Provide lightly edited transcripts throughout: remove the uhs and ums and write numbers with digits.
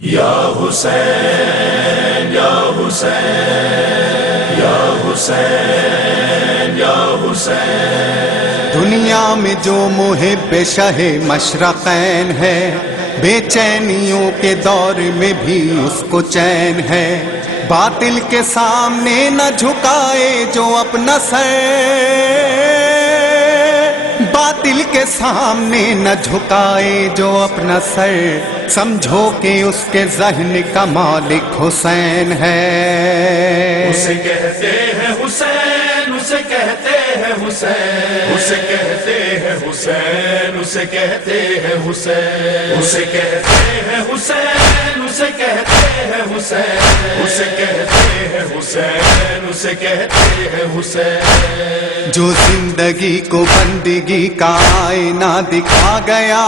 یا حسین یا حسین یا حسین یا حسین. دنیا میں جو محب شہ مشرقین ہے، بے چینیوں کے دور میں بھی اس کو چین ہے. باطل کے سامنے نہ جھکائے جو اپنا سر، باطل کے سامنے نہ جھکائے جو اپنا سر، سمجھو کہ اس کے ذہن کا مالک حسین ہے. اسے کہتے ہیں حسین، اسے کہتے ہیں حسین، اسے کہتے ہیں حسین، اسے کہتے ہیں حسین، اسے کہتے ہیں حسین، اسے کہتے ہیں حسین، اسے کہتے ہیں حسین، اسے کہتے ہیں حسین. جو زندگی کو بندگی کا آئینہ دکھا گیا،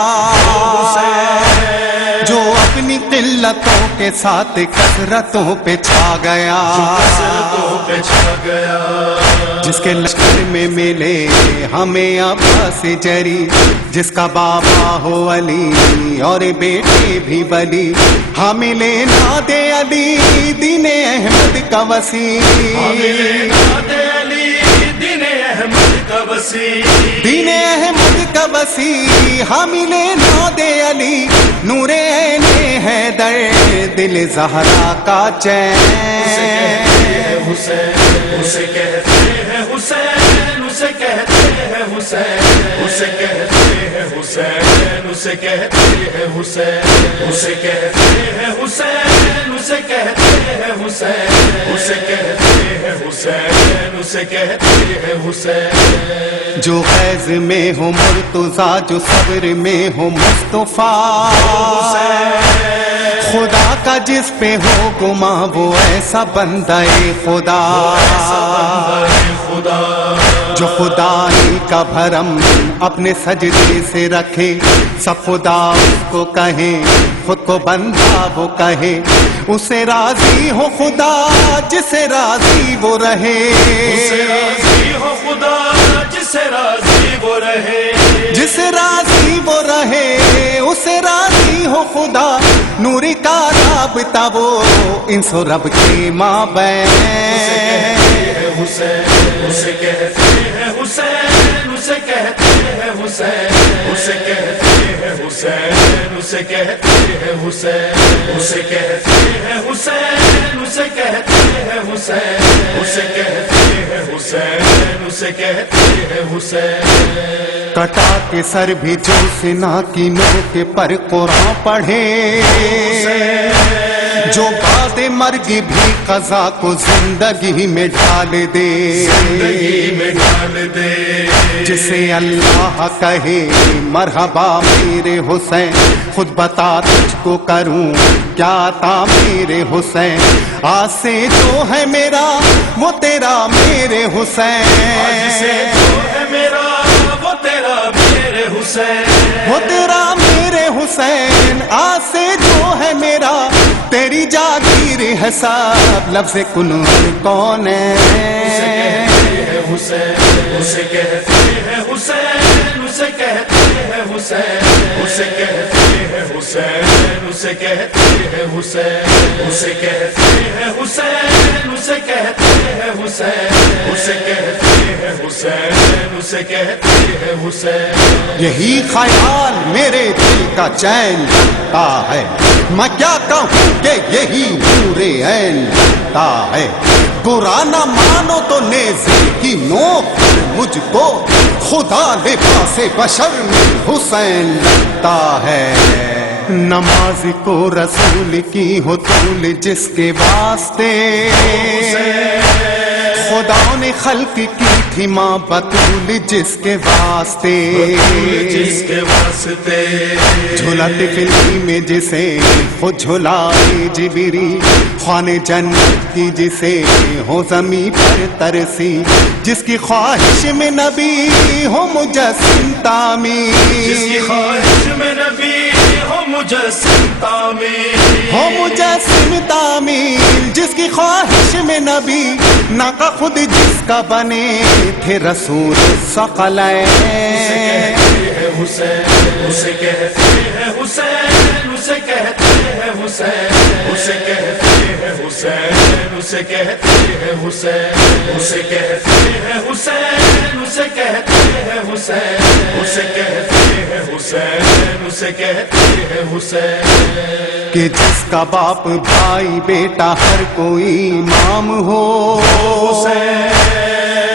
جو اپنی قلتوں کے ساتھ کثرتوں پہ چھا گیا، جس کے لشکر میں ملے ہمیں عباس جری، جس کا بابا ہو علی اور بیٹے بھی ولی، ہمیں لینا دے علی دین احمد کا وسیع، دین احمد کا وسیع، ہمیں لینا دے علی نور عین حیدر، دل زہرا کا چین. اسے کہتے ہیں حسین، اسے کہتے ہیں حسین، اسے کہتے ہیں حسین، اسے کہتے ہیں حسین، اسے کہتے ہیں حسین، اسے کہتے ہیں حسین، اسے کہتے ہیں حسین، اسے کہتے ہیں حسین. جو فیض میں ہو مرتضیٰ، جو صبر میں ہو مصطفیٰ، خدا کا جس پہ ہو گماں وہ ایسا بندہ خدا، جو خدائی کا بھرم اپنے سجدے سے رکھے، سب خدا اس کو کہیں، خود کو بندہ وہ کہے، اسے راضی ہو خدا جسے راضی وہ رہے، اسے راضی ہو خدا جسے راضی وہ رہے، جسے راضی وہ رہے، اسے راضی ہو خدا. نوری کا رابطہ وہ انس و رب کے مابین، حسین اسے کہتے ہیں حسین، اسے کہتے ہیں حسین، اسے کہتے ہیں حسین، اسے کہتے ہیں حسین، اسے کہتے ہیں حسین، اسے کہتے ہیں حسین، اسے کہتے ہیں حسین، اسے کہتے ہیں حسین. کٹا کے سر بھی جو سنا کی نوک پر قرآن پڑھے، جو بعد مرگ بھی قضا کو زندگی میں ڈال دے، زندگی میں ڈال دے، جسے اللہ کہے مرحبا میرے حسین، خود بتا تجھ کو کروں کیا عطا میرے حسین، آج سے جو ہے میرا وہ تیرا میرے حسین، وہ تیرا میرے حسین، آج سے جو ہے میرا تیری جاگیر ہے، سب لفظ کنون کون ہے. حسین اسے کہتے ہیں حسین، اسے کہتے ہیں حسین، اسے کہتے ہیں حسین، اسے کہتے ہیں حسین، اسے کہتے ہیں حسین، اسے کہتے ہیں حسین، اسے کہتے ہیں حسین، اسے کہتے ہیں حسین. یہی خیال میرے دل کا چین کا ہے، میں کیا کہوں کہ یہی نور عین کا ہے. برا نہ مانو تو نیزے کی نوک پر مجھ کو خدا لباس بشر میں حسین لگتا ہے. نماز کو رسول کی ہو طول جس کے واسطے، خدا نے خلق کی تھی ماں بطول جس کے واسطے، جس کے واسطے جھلت فلمی میں جسے خود جھلائے جبری، خوان جنت کی جسے ہو زمیں پر ترسی، جس کی خواہش میں نبی ہو مجسم تعمیر، جس کی خواہش میں نبی ہو مجسم تعمیر، ہو مجسم تعمیر، جس کی خواہش میں نبی ناقا خود جس کا بنے تھے رسول ثقلین. حسین اسے کہتے ہیں حسین، اسے کہتے ہیں حسین، اسے کہتے ہیں حسین، اسے کہتے ہیں حسین، اسے کہتے ہیں حسین، اسے کہتے ہیں حسین، اسے کہتے ہیں حسین، اسے کہتے ہیں حسین، کہ جس کا باپ بھائی بیٹا ہر کوئی امام ہو،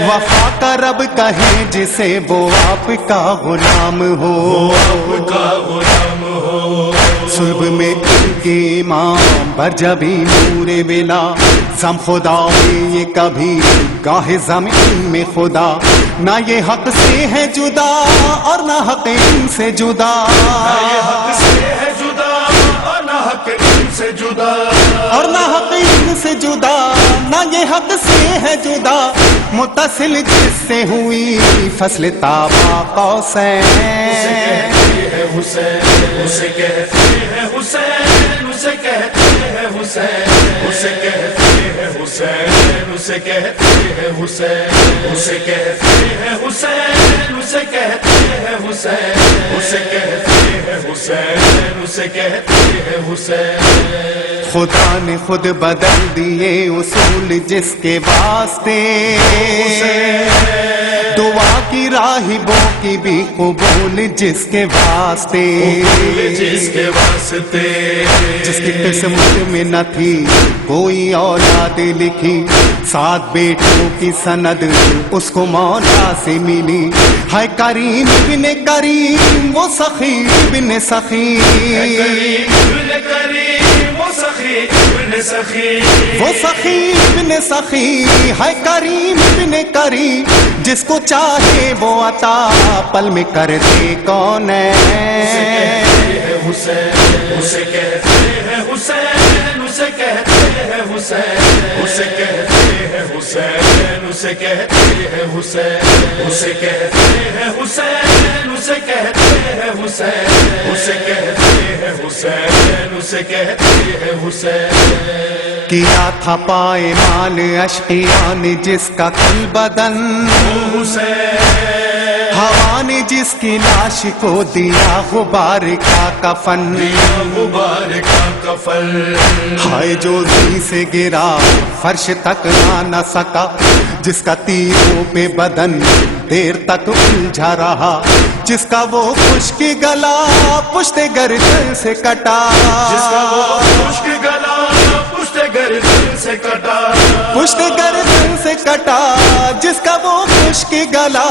وفا کا رب کہے جسے وہ آپ کا غلام ہو، آپ کا غلام ہو، صلب میں ان کے امام برجبی نور ولا، زم خدا میں یہ کبھی گاہ زمین میں خدا، نہ یہ حق سے ہے جدا اور نہ حق ان سے جدا، نہ یہ حق سے ہے جدا اور نہ حق ان سے جدا، اور نہ حق ان سے جدا، نہ یہ حق سے ہے جدا، متصل جس سے ہوئی فصل تابا قوسین، اسے کہتے ہیں حسین، اسے کہتے ہیں حسین، اسے کہتے ہیں حسین، اسے کہتے ہیں حسین، اسے کہتے ہیں حسین، اسے کہتے ہیں حسین، اسے کہتے ہیں حسین، اسے کہتے ہیں حسین، اسے کہتے ہیں حسین، خدا نے خود بدل دیے اصول جس کے واسطے، دعا کی راہبوں کی بھی قبول جس کے واسطے، جس کے واسطے، جس کی قسمت میں نہ تھی کوئی اولاد لکھی، 7 بیٹوں کی سند اس کو مولا سے ملی، ہے کریم ابن کریم وہ سخی ابن سخی، وہ سخی ابن سخی، ہے کریم ابن کریم، جس کو چاہے وہ عطا پل میں کر دے کون ہے، اسے کہتے ہیں حسین، اسے کہتے ہیں حسین، اسے کہتے ہیں حسین، اسے کہتے ہیں حسین، اسے کہتے ہیں حسین، اسے کہتے ہیں حسین، اسے کہتے ہیں حسین، اسے کہتے ہیں حسین، کیا تھا پائے مال اشقیاء نے جس کا کل بدن، حسین، ہوا نے جس کی لاش کو دیا غبار کا کفن، غبار کا کفن، ہائے جو زمین سے گرا فرش تک نہ سکا، جس کا تیروں پہ بدن دیر تک الجھا رہا، جس کا وہ خشک گلا پشت گردن سے کٹا، جس کا وہ خشک گلا پشت گردن سے کٹا، پشت گردن سے کٹا، جس کا وہ خشک گلا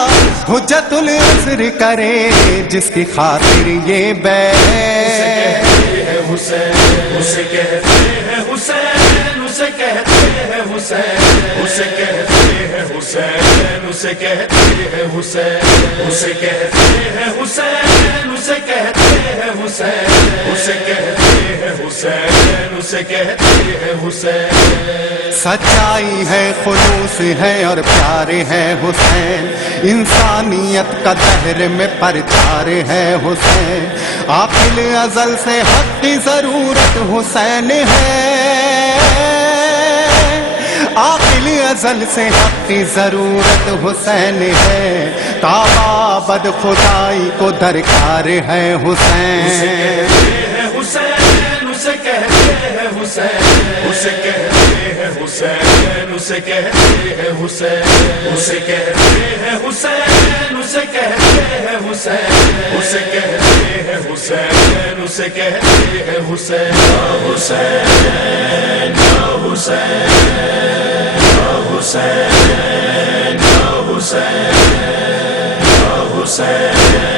حجت العصر کرے، جس کی خاطر یہ بیعت، حسین، اسے کہتے ہیں حسین، اسے کہتے ہیں حسین، اسے کہتے ہیں حسین، اسے کہتے ہیں حسین، اسے کہتے ہیں حسین، اسے کہتے ہیں حسین، اسے کہتے ہیں حسین، اسے کہتے ہیں حسین، سچائی ہے خلوص ہے اور پیار ہے حسین، انسانیت کا دہر میں پرچار ہے حسین، عاقل ازل سے حق کی ضرورت حسین ہے، عاقل ازل سے حق کی ضرورت حسین ہے، تابا بد خدائی کو درکار ہے حسین، حسین، اسے کہتے ہیں حسین، اسے کہتے ہیں حسین، اسے کہتے ہیں حسین، اسے کہتے ہیں حسین، اسے کہتے ہیں حسین، اسے کہتے ہیں حسین، اسے کہتے ہیں حسین، حسین، حسین، حسین، حسین، حسین،